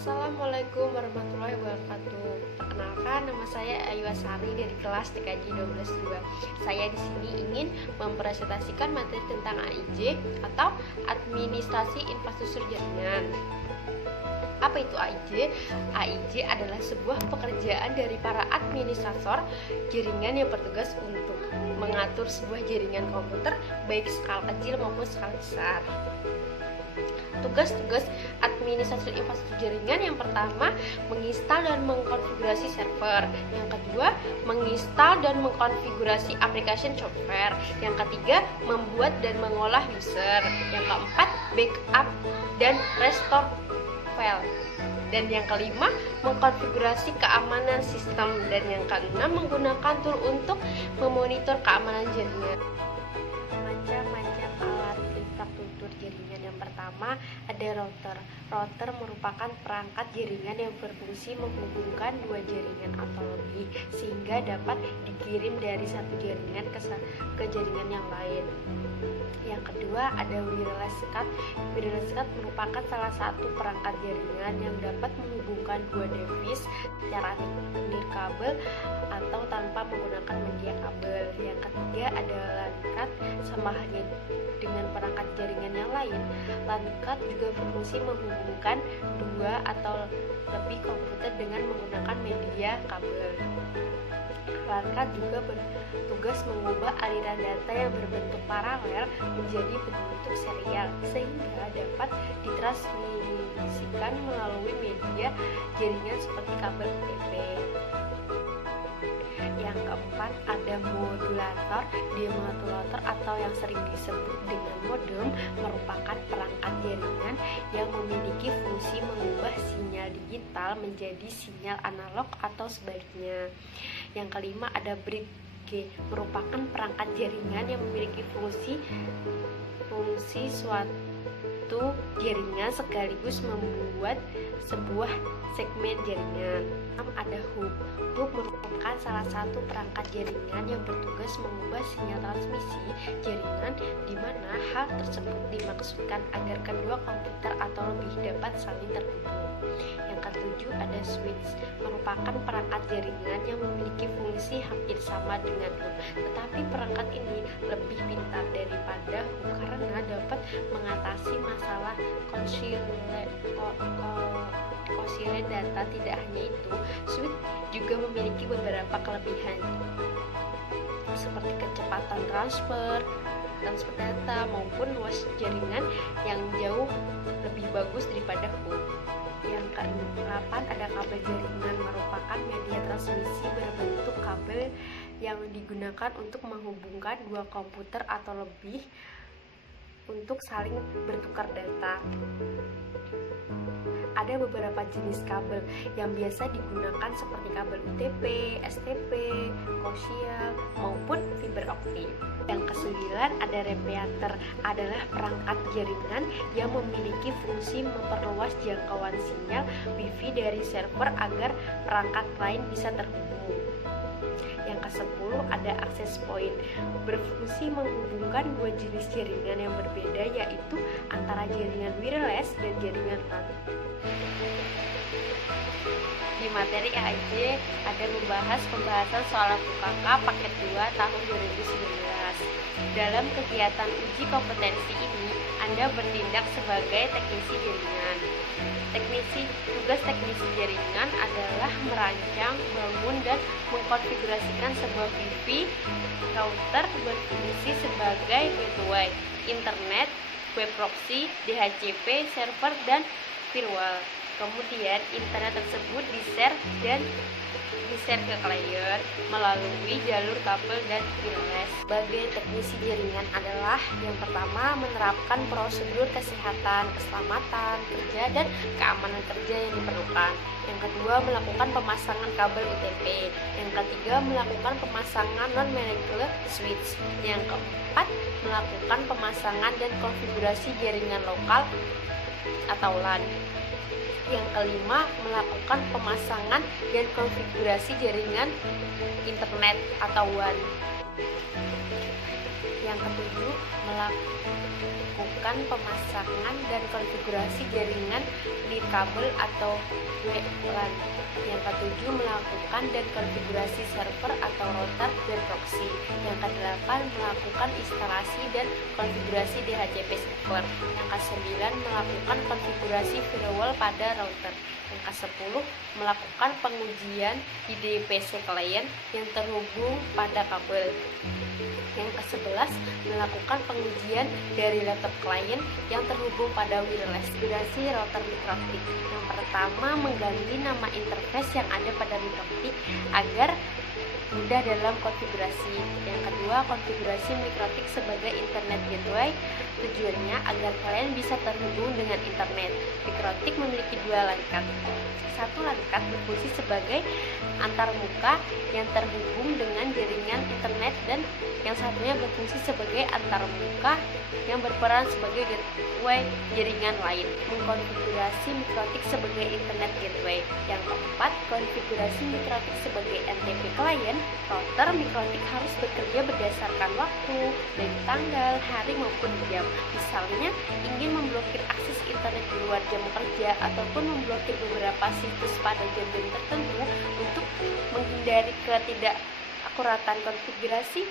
Assalamualaikum warahmatullahi wabarakatuh. Perkenalkan, nama saya Ayu Asari dari kelas TKJ 12-2. Saya di sini ingin mempresentasikan materi tentang AIJ atau Administrasi Infrastruktur Jaringan. Apa itu AIJ? AIJ adalah sebuah pekerjaan dari para administrator jaringan yang bertugas untuk mengatur sebuah jaringan komputer baik skala kecil maupun skala besar. Tugas-tugas administrasi infrastruktur jaringan yang pertama, menginstal dan mengkonfigurasi server. Yang kedua, menginstal dan mengkonfigurasi application software. Yang ketiga, membuat dan mengolah user. Yang keempat, backup dan restore file. Dan yang kelima, mengkonfigurasi keamanan sistem. Dan yang keenam, menggunakan tool untuk memonitor keamanan jaringan. Macam-macam alat infrastruktur jaringan. Yang pertama ada router. Router merupakan perangkat jaringan yang berfungsi menghubungkan dua jaringan atau lebih sehingga dapat dikirim dari satu jaringan ke jaringan yang lain. Yang kedua ada wireless card. Wireless card merupakan salah satu perangkat jaringan yang dapat menghubungkan dua device secara nirkabel atau tanpa menggunakan media kabel. Yang ketiga ada LAN card. Sama halnya dengan perangkat jaringan yang lain, LAN card juga berfungsi menghubungkan dua atau lebih komputer dengan menggunakan media kabel. LAN card juga bertugas mengubah aliran data yang berbentuk paralel menjadi berbentuk serial sehingga dapat ditransmisikan melalui media jaringan seperti kabel UTP. Yang keempat ada modulator. Demodulator atau yang sering disebut dengan modem merupakan perangkat jaringan yang memiliki fungsi mengubah sinyal digital menjadi sinyal analog atau sebaliknya. Yang kelima ada bridge. Merupakan perangkat jaringan yang memiliki fungsi suatu jaringan sekaligus membuat sebuah segmen jaringan. Ada hub. Hub merupakan salah satu perangkat jaringan yang bertugas mengubah sinyal transmisi jaringan di mana hal tersebut dimaksudkan agar kedua komputer atau lebih dapat saling terhubung. Yang ketujuh ada switch. Merupakan perangkat jaringan yang memiliki fungsi hampir sama dengan hub, tetapi perangkat ini lebih pintar daripada hub karena dapat mengatasi masalah konsilian data. Tidak hanya itu, switch juga memiliki beberapa kelebihan seperti kecepatan transfer data maupun luas jaringan yang jauh lebih bagus daripada hub. Yang ke-8 ada kabel jaringan. Merupakan media transmisi berbentuk kabel yang digunakan untuk menghubungkan dua komputer atau lebih untuk saling bertukar data. Ada beberapa jenis kabel yang biasa digunakan seperti kabel UTP, STP, koaksial maupun fiber optik. Yang ke-9 ada radiator. Adalah perangkat jaringan yang memiliki fungsi memperluas jangkauan sinyal Wi-Fi dari server agar perangkat lain bisa terhubung. Yang ke-10 ada access point. Berfungsi menghubungkan dua jenis jaringan yang berbeda, yaitu antara jaringan wireless dan jaringan LAN. Di materi AIJ ada membahas pembahasan soal FUKK paket 2 tahun 2019. Dalam kegiatan uji kompetensi ini, Anda bertindak sebagai teknisi jaringan. Tugas teknisi jaringan adalah merancang, bangun, dan mengkonfigurasikan sebuah Wi-Fi router berfungsi sebagai gateway, internet, web proxy, DHCP, server, dan firewall. Kemudian internet tersebut di-share ke klien melalui jalur kabel dan wireless. Sebagai teknisi jaringan adalah yang pertama menerapkan prosedur kesehatan, keselamatan kerja, dan keamanan kerja yang diperlukan. Yang kedua melakukan pemasangan kabel UTP. Yang ketiga melakukan pemasangan non-manageable switch. Yang keempat melakukan pemasangan dan konfigurasi jaringan lokal atau LAN. Yang kelima, melakukan pemasangan dan konfigurasi jaringan internet atau WAN. Yang ketujuh, melakukan pemasangan dan konfigurasi jaringan di kabel atau WLAN. Yang ketujuh, melakukan dan konfigurasi server atau router dan proxy. Yang kedelapan, melakukan instalasi dan konfigurasi DHCP server. Yang kesembilan, melakukan konfigurasi firewall pada router. Yang ke-10, melakukan pengujian di DPC klien yang terhubung pada kabel. Yang ke-11, melakukan pengujian dari laptop klien yang terhubung pada wireless. Konfigurasi router mikrotik. Yang pertama, mengganti nama interface yang ada pada mikrotik agar mudah dalam konfigurasi. Yang kedua, konfigurasi mikrotik sebagai internet gateway. Tujuannya agar kalian bisa terhubung dengan internet. Mikrotik memiliki dua langkah. Satu langkah berfungsi sebagai antarmuka yang terhubung dengan jaringan internet, dan yang satunya berfungsi sebagai antarmuka yang berperan sebagai gateway jaringan lain. Mengkonfigurasi mikrotik sebagai internet gateway. Yang keempat, konfigurasi mikrotik sebagai NTP klien. Router mikrotik harus bekerja berdasarkan waktu, baik tanggal, hari maupun jam. Misalnya, ingin memblokir akses internet di luar jam kerja ataupun memblokir beberapa situs pada jam-jam tertentu untuk menghindari ketidakakuratan konfigurasi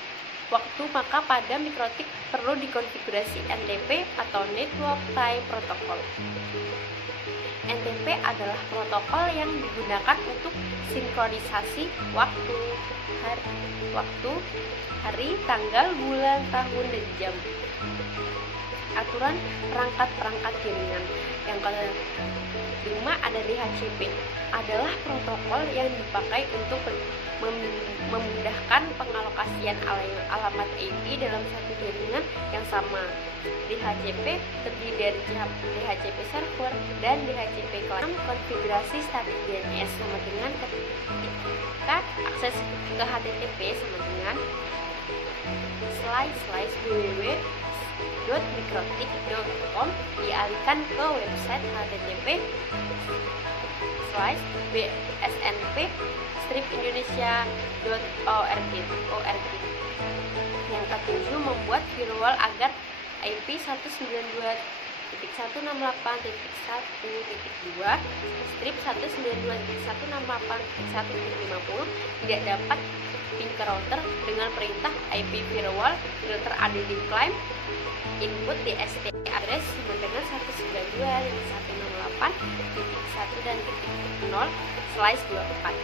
waktu, maka pada mikrotik perlu dikonfigurasi NTP atau Network Type Protocol. NTP adalah protokol yang digunakan untuk sinkronisasi waktu, hari, tanggal, bulan, tahun, dan jam. Aturan perangkat-perangkat jaringan. Yang kelima ada DHCP, adalah protokol yang dipakai untuk memudahkan pengalokasian alamat IP dalam satu jaringan yang sama. DHCP terdiri dari DHCP server dan DHCP client. Konfigurasi statik DNS sama dengan ketika akses ke HTTP sama dengan www.mikrotik.com dialihkan ke website http://bsnp-indonesia.org. Yang ketujuh, membuat firewall agar IP 192.168.2/192.168.1.50 tidak dapat ping ke router dengan perintah IP firewall filter add claim input di ST address sama dengan 192.168.1 dan 0/24.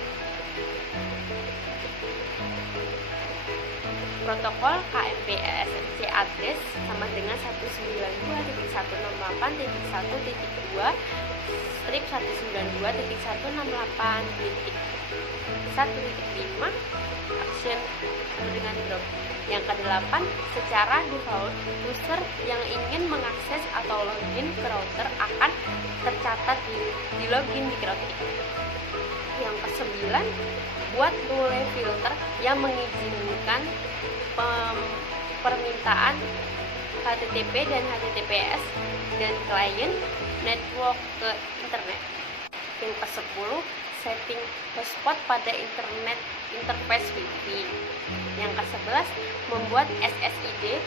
Protokol KMP ESMC address sama dengan 192.168.1.1.168.1.5 action dengan drop. Yang kedelapan, secara default user yang ingin mengakses atau login ke router akan tercatat di login di mikrotik. Yang kesembilan, buat rule filter yang mengizinkan permintaan HTTP dan HTTPS dan klien network ke internet. Yang ke-10, setting hotspot pada interface Wi-Fi. Yang ke-11, membuat SSID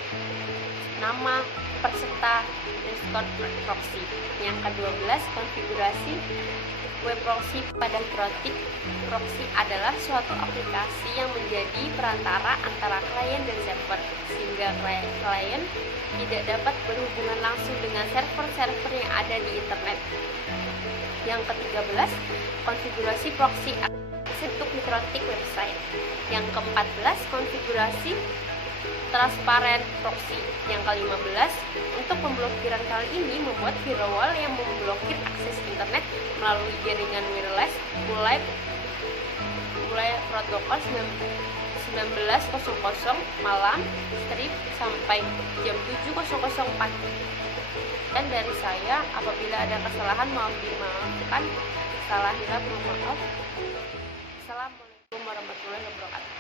nama peserta Discord proxy. Yang ke-12, konfigurasi web proxy pada mikrotik. Proxy adalah suatu aplikasi yang menjadi perantara antara klien dan server, sehingga klien tidak dapat berhubungan langsung dengan server-server yang ada di internet. Yang ke-13, konfigurasi proxy untuk mikrotik website. Yang ke-14, konfigurasi transparent proxy. Yang ke-15, untuk pemblokiran kali ini membuat firewall yang memblokir akses internet melalui jaringan wireless mulai protokol 19.00 malam strip sampai jam 7.004. Dan dari saya, apabila ada kesalahan mohon dimaafkan. Salah hilaf mohon maaf. Assalamualaikum warahmatullahi wabarakatuh.